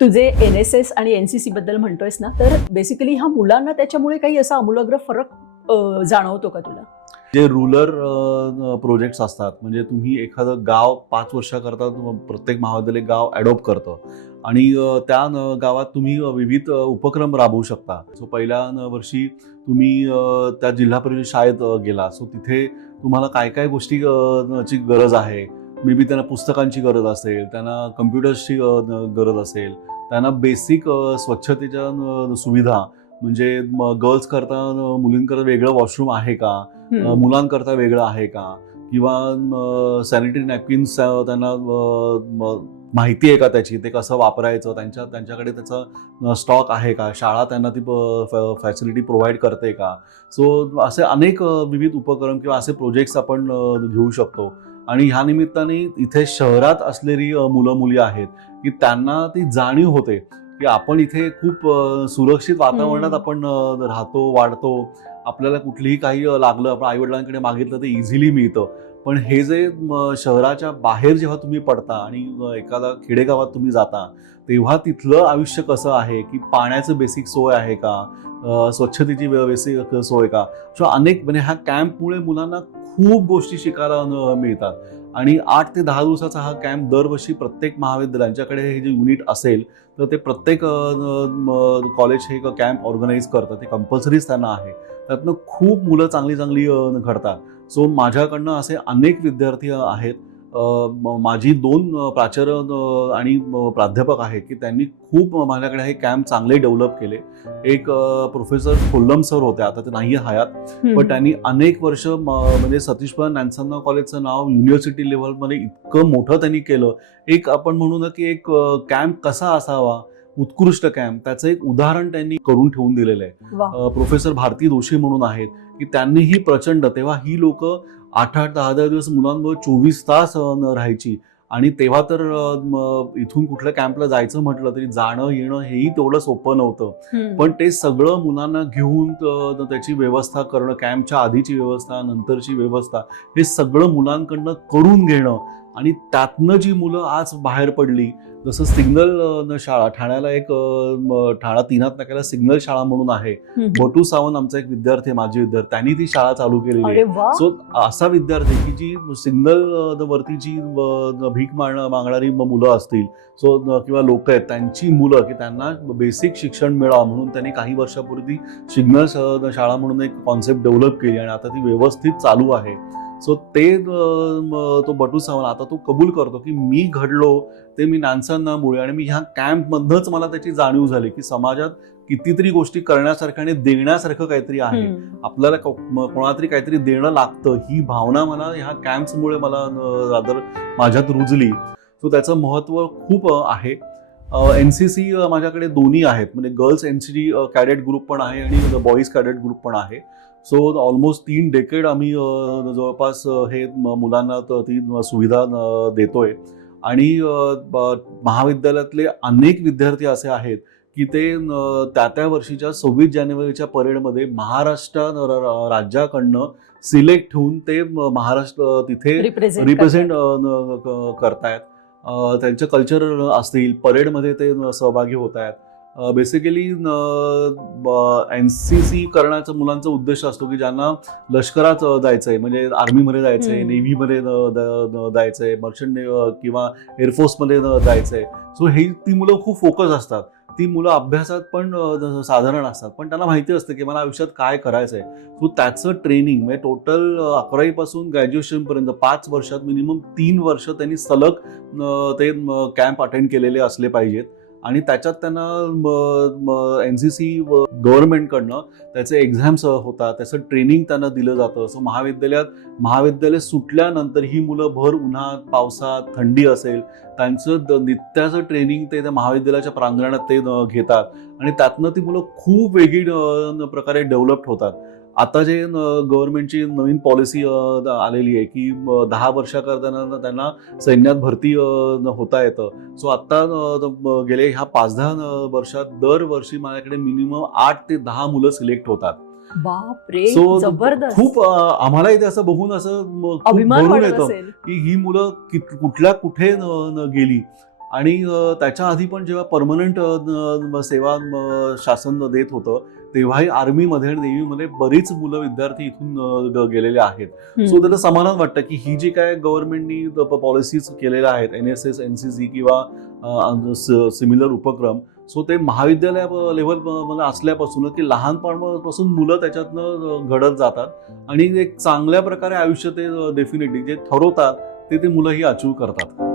तुझे NSS आणि NCC बद्दल म्हणतोयस ना, तर बेसिकली ह्या मुलांना त्याच्यामुळे काही असा आमूलाग्र फरक जाणवतो का तुला? जे रुरल प्रोजेक्ट्स असतात, म्हणजे तुम्ही एखादं गाव 5 वर्षाकरता प्रत्येक महाविद्यालय गाव ॲडॉप्ट करतं आणि त्या गावात तुम्ही विविध उपक्रम राबवू शकता. सो पहिल्या वर्षी तुम्ही त्या जिल्हा परिषद शाळेत गेला, सो तिथे तुम्हाला काय काय गोष्टी ची गरज आहे. मे बी त्यांना पुस्तकांची गरज असेल, त्यांना कम्प्युटर्सची गरज असेल, त्यांना बेसिक स्वच्छतेच्या सुविधा, म्हणजे गर्ल्स करता मुलींकरता वेगळं वॉशरूम आहे का, मुलांकरता वेगळं आहे का, किंवा सॅनिटरी नॅपकिन्स त्यांना माहिती आहे का त्याची, ते कसं वापरायचं, त्यांच्याकडे त्याचा स्टॉक आहे का, शाळा त्यांना ती फॅसिलिटी प्रोव्हाइड करते का. सो असे अनेक विविध उपक्रम किंवा असे प्रोजेक्ट्स आपण घेऊ शकतो. आणि ह्या निमित्ताने इथे शहरात असलेली मुलं मुली आहेत की त्यांना ती जाणीव होते की आपण इथे खूप सुरक्षित वातावरणात आपण राहतो, वाढतो. आपल्याला कुठलीही काही लागलं, आपण आईवडिलांकडे मागितलं तर इझिली मिळतं. पण हे जे शहराच्या बाहेर जेव्हा तुम्ही पडता आणि एखादा खेडेगावात तुम्ही जाता, तेव्हा तिथलं आयुष्य कसं आहे, की पाण्याचं बेसिक सोय आहे का, स्वच्छतेची बेसिक सोय का. सो अनेक, म्हणजे ह्या कॅम्पमुळे मुलांना खूप गोष्टी शिकायला मिळतात. आणि 8 ते 10 दिवसाचा हा कॅम्प दरवर्षी प्रत्येक महाविद्यालयांच्याकडे हे जे युनिट असेल तर ते प्रत्येक कॉलेज हे कॅम्प ऑर्गनाईज करतं. ते कंपल्सरीच त्यांना आहे. त्यातनं खूप मुलं चांगली चांगली घडतात. सो माझ्याकडनं असे अनेक विद्यार्थी आहेत. माझी 2 प्राचार्य आणि प्राध्यापक आहेत की त्यांनी खूप माझ्याकडे हे कॅम्प चांगले डेव्हलप केले. एक प्रोफेसर कोल्लम सर होते, आता ते नाही हयात, पण त्यांनी अनेक वर्ष म्हणजे सतीश नॅन्सन कॉलेजचं नाव युनिव्हर्सिटी लेव्हलमध्ये इतकं मोठं त्यांनी केलं. एक आपण म्हणू ना की एक कॅम्प कसा असावा, उत्कृष्ट कॅम्प, त्याचं एक उदाहरण त्यांनी करून ठेवून दिलेलं आहे. प्रोफेसर भारती दोशी म्हणून आहेत की त्यांनीही प्रचंड, तेव्हा ही लोक 8-8, 10-10 दिवस मुलांबरोबर 24 तास राहायची. आणि तेव्हा तर इथून कुठल्या कॅम्पला जायचं म्हटलं तरी जाणं येणं हेही तेवढं सोपं नव्हतं. पण ते सगळं मुलांना घेऊन त्याची व्यवस्था करणं, कॅम्पच्या आधीची व्यवस्था, नंतरची व्यवस्था, हे सगळं मुलांकडनं करून घेणं. आणि त्यातनं जी मुलं आज बाहेर पडली, जसं सिग्नल शाळा, ठाण्याला एक ठाणा 3 नाक्याला सिग्नल शाळा म्हणून आहे. बटू सावंत आमचा एक विद्यार्थी, माझे विद्यार्थी, त्यांनी ती शाळा चालू केलेली आहे. सो असा विद्यार्थी की जी सिग्नल वरती जी भीक मागणारी मुलं असतील, सो किंवा लोक आहेत, त्यांची मुलं की त्यांना बेसिक शिक्षण मिळावं म्हणून त्यांनी काही वर्षापूर्वी सिग्नल शाळा म्हणून एक कॉन्सेप्ट डेव्हलप केली आणि आता ती व्यवस्थित चालू आहे. सो ते तो बटू सावंत आता तो कबूल करतो की मी घडलो ते मी नान्सनमुळे, आणि मी ह्या कॅम्पमधनंच मला त्याची जाणीव झाली की समाजात कितीतरी गोष्टी करण्यासारख्या आणि देण्यासारखं काहीतरी आहे. आपल्याला कोणाला तरी काहीतरी देणं लागतं, ही भावना मला ह्या कॅम्प्समुळे मला रादर माझ्यात रुजली. सो त्याचं महत्त्व खूप आहे. NCC माझ्याकडे दोन्ही आहेत, म्हणजे गर्ल्स NCC कॅडेट ग्रुप पण आहे आणि बॉईज कॅडेट ग्रुप पण आहे. सो ऑलमोस्ट 3 डेकेड आम्ही जवळपास हे मुलांना ती सुविधा देतोय. आणि महाविद्यालयातले अनेक विद्यार्थी असे आहेत की ते त्या वर्षीच्या 26 जानेवारीच्या परेडमध्ये महाराष्ट्र राज्याकडनं सिलेक्ट होऊन ते महाराष्ट्र तिथे रिप्रेझेंट करतायत. त्यांचे कल्चर असतील, परेडमध्ये ते सहभागी होत आहेत. बेसिकली NCC करण्याचा मुलांचा उद्देश असतो की ज्यांना लष्करात जायचंय, म्हणजे आर्मीमध्ये जायचंय, नेव्हीमध्ये जायचंय, मर्चंट किंवा एअरफोर्समध्ये जायचंय. सो ती मुलं खूप फोकस असतात. ती मुलं अभ्यासात पण साधारण असतात, पण त्यांना माहिती असतं की मला आयुष्यात काय करायचंय. सो त्याचं ट्रेनिंग, म्हणजे टोटल 11वी पासून ग्रॅज्युएशन पर्यंत 5 वर्षात मिनिमम 3 वर्ष त्यांनी सलग ते कॅम्प अटेंड केलेले असले पाहिजेत. आणि त्याच्यात त्यांना NCC गव्हर्नमेंटकडनं त्याचे एक्झाम्स होतात, त्याचं ट्रेनिंग त्यांना दिलं जातं. सो महाविद्यालय सुटल्यानंतर ही मुलं भर उन्हात, पावसात, थंडी असेल, त्यांचं नित्याचं ट्रेनिंग ते त्या महाविद्यालयाच्या प्रांगणात ते घेतात. आणि त्यातनं ती मुलं खूप वेगळी प्रकारे डेव्हलप्ड होतात. आता जे गव्हर्नमेंटची नवीन पॉलिसी आलेली आहे की 10 वर्षाकरता त्यांना सैन्यात भरती होता येतं. सो आता गेले ह्या 5-10 वर्षात दरवर्षी माझ्याकडे मिनिमम 8 ते 10 मुलं सिलेक्ट होतात. बापरे, सो जबरदस्त. खूप आम्हाला इथे असं बघून असं अभिमान भरून वाटत येतं असेल की ही मुलं कुठल्या कुठे गेली. आणि त्याच्या आधी पण जेव्हा परमनंट सेवा शासन देत होतं तेव्हाही आर्मीमध्ये आणि नेव्हीमध्ये बरीच मुलं विद्यार्थी इथून गेलेले आहेत. सो त्याला समाधान वाटतं की ही जी काय गव्हर्नमेंटनी पॉलिसीज केलेल्या आहेत NSS NCC किंवा सिमिलर उपक्रम, सो ते महाविद्यालय लेव्हल मला असल्यापासून की लहानपणापासून मुलं त्याच्यातनं घडत जातात आणि एक चांगल्या प्रकारे आयुष्य ते डेफिनेटली जे ठरवतात ते मुलं ही अचीव्ह करतात.